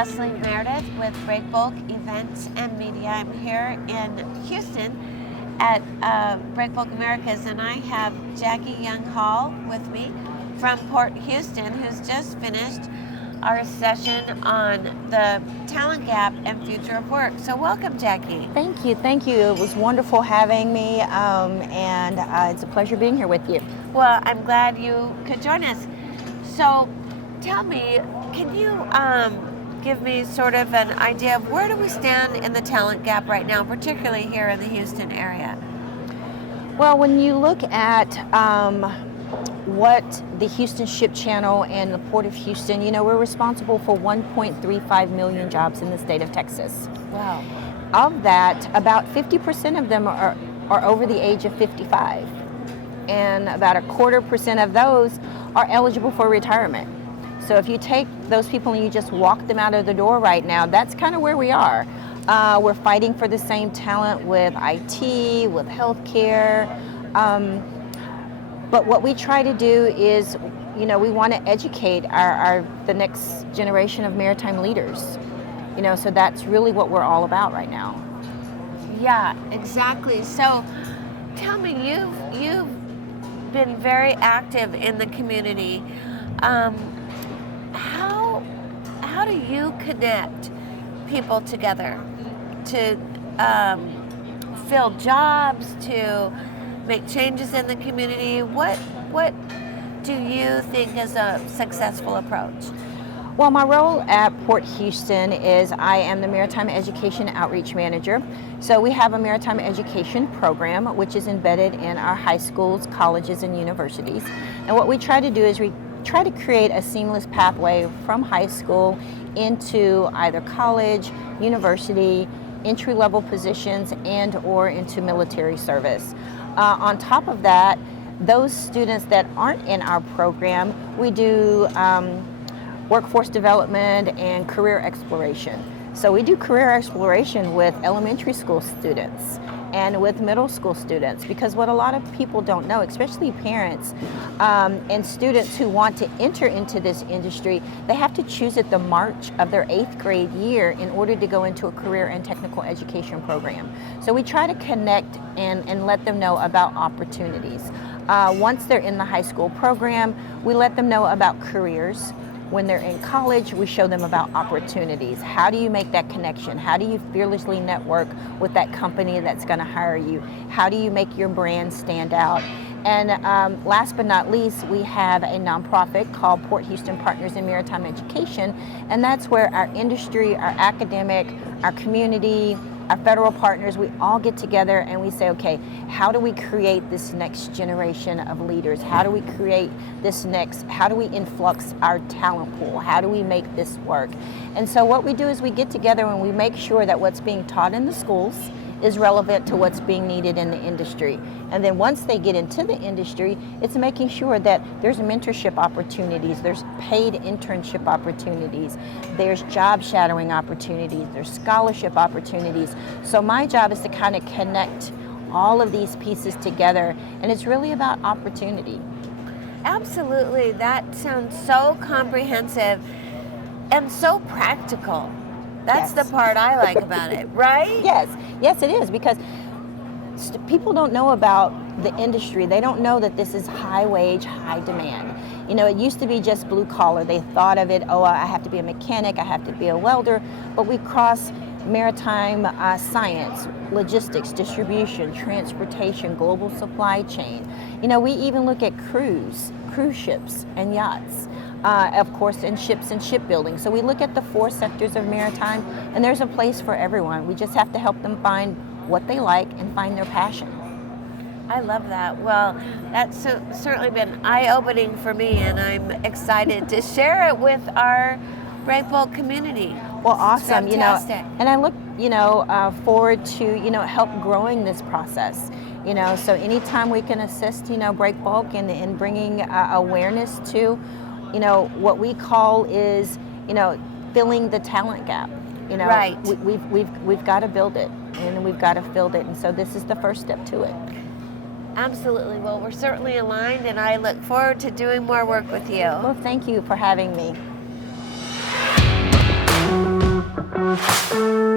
Leslie Meredith with Breakbulk Events and Media. I'm here in Houston at Breakbulk Americas, and I have Jacquie Young-Hall with me from Port Houston, who's just finished our session on the talent gap and future of work. So welcome, Jacquie. Thank you, thank you. It was wonderful having me, and it's a pleasure being here with you. Well, I'm glad you could join us. So tell me, can you give me sort of an idea of where do we stand in the talent gap right now, particularly here in the Houston area? Well, when you look at what the Houston Ship Channel and the Port of Houston, we're responsible for 1.35 million jobs in the state of Texas. Wow. Of that, about 50% of them are over the age of 55. And about 25% of those are eligible for retirement. So if you take those people and you just walk them out of the door right now, that's kind of where we are. We're fighting for the same talent with IT, with healthcare. But what we try to do is, we want to educate the next generation of maritime leaders. So that's really what we're all about right now. Yeah, exactly. So tell me, you've been very active in the community. How do you connect people together to fill jobs, to make changes in the community? What do you think is a successful approach? Well, my role at Port Houston is I am the Maritime Education Outreach Manager. So we have a maritime education program which is embedded in our high schools, colleges, and universities. And what we try to do is we try to create a seamless pathway from high school into either college, university, entry-level positions, and or into military service. On top of that, those students that aren't in our program, we do workforce development and career exploration. So we do career exploration with elementary school students and with middle school students, because what a lot of people don't know, especially parents and students who want to enter into this industry, they have to choose at the March of their 8th grade year in order to go into a career and technical education program. So we try to connect and let them know about opportunities. Once they're in the high school program, we let them know about careers. When they're in college, we show them about opportunities. How do you make that connection? How do you fearlessly network with that company that's going to hire you? How do you make your brand stand out? And last but not least, we have a nonprofit called Port Houston Partners in Maritime Education, and that's where our industry, our academic, our community, our federal partners, we all get together and we say, okay, how do we create this next generation of leaders? How do we create how do we influx our talent pool? How do we make this work? And so what we do is we get together and we make sure that what's being taught in the schools is relevant to what's being needed in the industry. And then once they get into the industry, it's making sure that there's mentorship opportunities, there's paid internship opportunities, there's job shadowing opportunities, there's scholarship opportunities. So my job is to kind of connect all of these pieces together, and it's really about opportunity. Absolutely. That sounds so comprehensive and so practical. That's Yes. the part I like about it, right? Yes, it is, because people don't know about the industry. They don't know that this is high wage, high demand. It used to be just blue collar. They thought of it, I have to be a mechanic, I have to be a welder, but we cross maritime science, logistics, distribution, transportation, global supply chain. We even look at cruise ships and yachts. Of course, in ships and shipbuilding. So we look at the 4 sectors of maritime, and there's a place for everyone. We just have to help them find what they like and find their passion. I love that. Well, that's certainly been eye-opening for me, and I'm excited to share it with our Breakbulk community. Well, awesome. Fantastic. And I look, forward to, help growing this process. So anytime we can assist, Breakbulk in bringing awareness to what we call is, filling the talent gap. Right. We've got to build it, and we've got to fill it, and so this is the first step to it. Absolutely. Well, we're certainly aligned, and I look forward to doing more work with you. Well, thank you for having me. you.